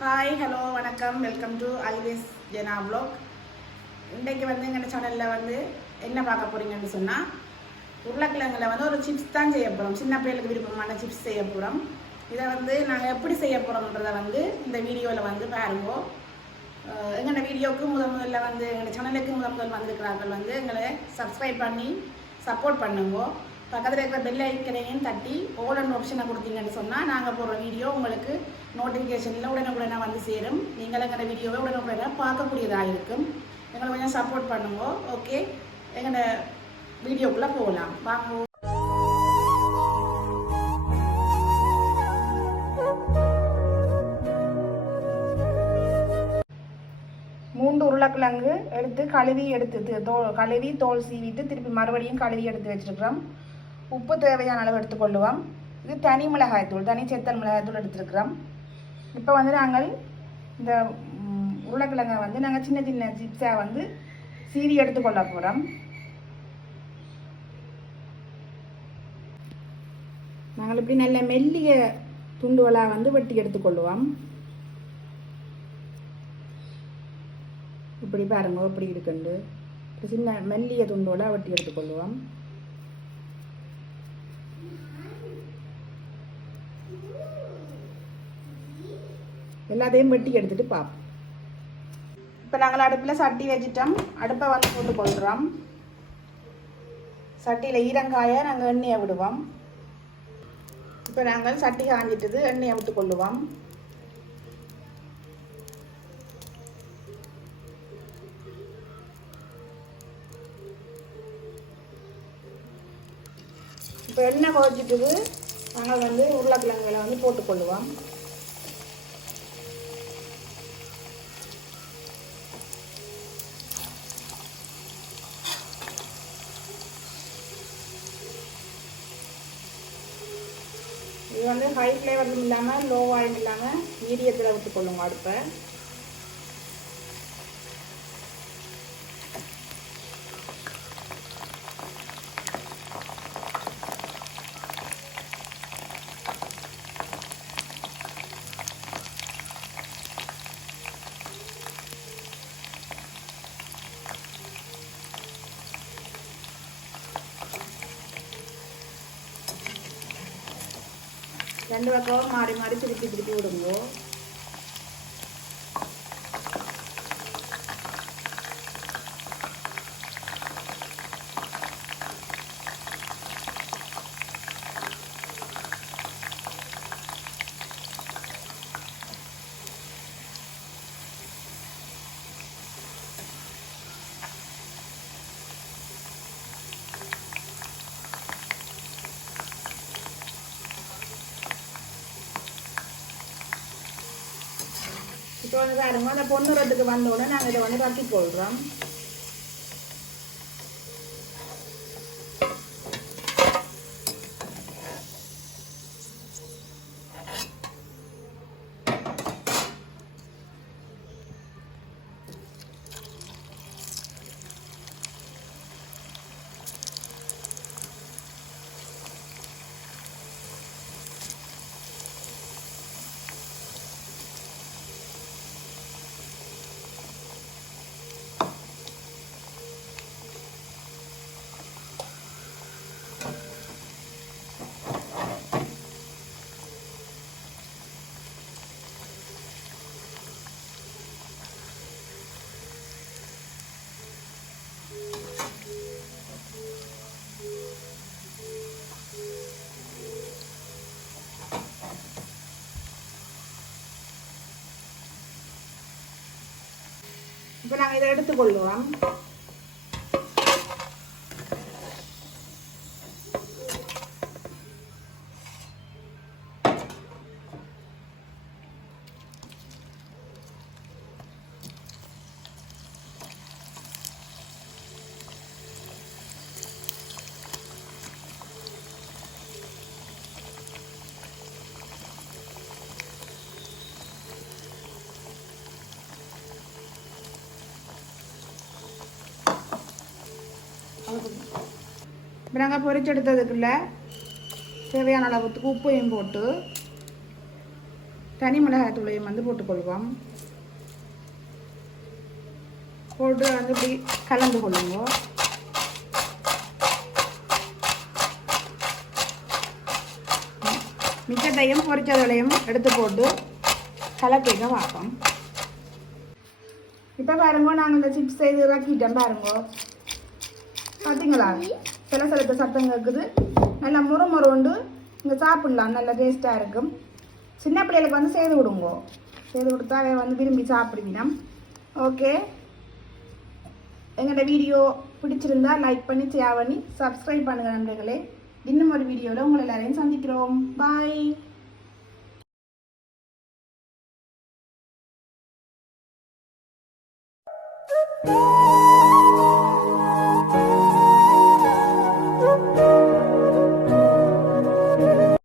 Hi hello வணக்கம். Welcome to ஐவேஸ் ஜெனா ப்ளாக் இன்றைக்கு வந்து எங்கள் சேனலில் வந்து என்ன பார்க்க போகிறீங்கன்னு சொன்னால் உருளைக்கிழங்குல வந்து ஒரு சிப்ஸ் தான் செய்ய போகிறோம் சின்ன பிள்ளைகளுக்கு விருப்பமான சிப்ஸ் செய்ய போகிறோம் இதை வந்து நாங்கள் எப்படி செய்ய போகிறோம்ன்றதை வந்து இந்த வீடியோவில் வந்து பாருங்க. எங்களோட வீடியோவுக்கு முதல் முதல்ல வந்து எங்களோட சேனலுக்கு முதல் முதல் வந்திருக்கிறார்கள் வந்து எங்களை சப்ஸ்கிரைப் பண்ணி சப்போர்ட் பண்ணுங்க. பக்கத்தில் இருக்கிற பெல் ஐக்கனையும் தட்டி ஓல் அண்ட் ஆப்ஷனை கொடுத்தீங்கன்னு சொன்னால் நாங்கள் போடுற வீடியோ உங்களுக்கு நோட்டிஃபிகேஷனில் உடனுக்குடனே வந்து சேரும். நீங்கள் எங்களோட வீடியோவை உடனுக்குடனே பார்க்கக்கூடியதாக இருக்கும். எங்களை கொஞ்சம் சப்போர்ட் பண்ணுங்க ஓகே எங்களோட வீடியோக்குள்ளே போகலாம் வாங்க. மூன்று உருளைக்கிழங்கு எடுத்து கழுவி எடுத்து தோ தோல் கழுவி தோல் சீவிட்டு திருப்பி மறுபடியும் கழுவி எடுத்து வச்சுருக்கிறோம். உப்பு தேவையான அளவு எடுத்துக்கொள்ளுவோம். இது தனி மிளகாய் தூள் தனி சேத்தல் மிளகாய் தூள் இப்போ வந்து நாங்கள் இந்த உருளைக்கிழங்கை வந்து நாங்கள் சின்ன சின்ன சிப்ஸாக வந்து சீரி எடுத்துக்கொள்ள போகிறோம் நாங்கள் இப்படி நல்ல மெல்லிய துண்டுகளாக வந்து வெட்டி எடுத்துக்கொள்ளுவோம். இப்படி பாருங்க இப்படி இருக்குண்டு. சின்ன மெல்லிய துண்டோட வெட்டி எடுத்துக்கொள்வோம் எல்லாத்தையும் வெட்டி எடுத்துட்டு பார்ப்போம். இப்போ நாங்கள் அடுப்பில் சட்டி வச்சிட்டோம். அடுப்பை வந்து போட்டு கொள்கிறோம் சட்டியில் ஈரங்காயை நாங்கள் எண்ணெயை விடுவோம். இப்போ நாங்கள் சட்டி காஞ்சிட்டது எண்ணெயை விட்டு கொள்ளுவோம். இப்போ எண்ணெய் கொதிச்சிட்டுது. நாங்கள் வந்து உருளைக்கிழங்குகளை வந்து போட்டுக்கொள்ளுவோம் இது வந்து ஹை ஃப்ளேவரும் இல்லாமல் லோ ஆயில் இல்லாமல் மீடியத்தில் விட்டுக்கொள்ளுங்க அடுப்பை. ரெண்டு பக்கம் மாறி மாறி திருப்பி திருப்பி விடுங்க இப்போ அந்த பொண்ணு அந்த பொண்ணுறதுக்கு வந்த உடனே நாங்கள் இதை வந்து கட்டி போடுறோம். இப்போ நாங்கள் இதை எடுத்துக்கொள்ளுவோம். இப்போ நாங்கள் பொரிச்செடுத்ததுக்குள்ள தேவையான அளவுக்கு உப்பையும் போட்டு தனி மிளகாய் தூளையும் வந்து போட்டுக்கொள்வோம் போட்டு வந்து இப்படி கலந்து கொள்ளுவோம் மிச்சத்தையும் பொரிச்சதுலையும் எடுத்து போட்டு கலப்பிக்க பார்ப்போம். இப்போ பாருங்க நாங்கள் இந்த சிப்ஸ் செய்து இறக்கிட்டோம் பாருங்க. பார்த்தீங்களா சில சிலத்த சத்தம் கேட்குது நல்லா முறு முறு உண்டு இங்கே சாப்பிடலாம். நல்லா டேஸ்ட்டாக இருக்கும். சின்ன பிள்ளைகளுக்கு வந்து செய்து கொடுங்கோ. செய்து கொடுத்தா வந்து விரும்பி சாப்பிடுவினம் ஓகே எங்களோட வீடியோ பிடிச்சிருந்தா லைக் பண்ணி ஷேர் பண்ணி சப்ஸ்கிரைப் பண்ணுங்கள் நண்பர்களே. இன்னும் ஒரு வீடியோவில் உங்களை எல்லாரையும் சந்திக்கிறோம். பாய் Thank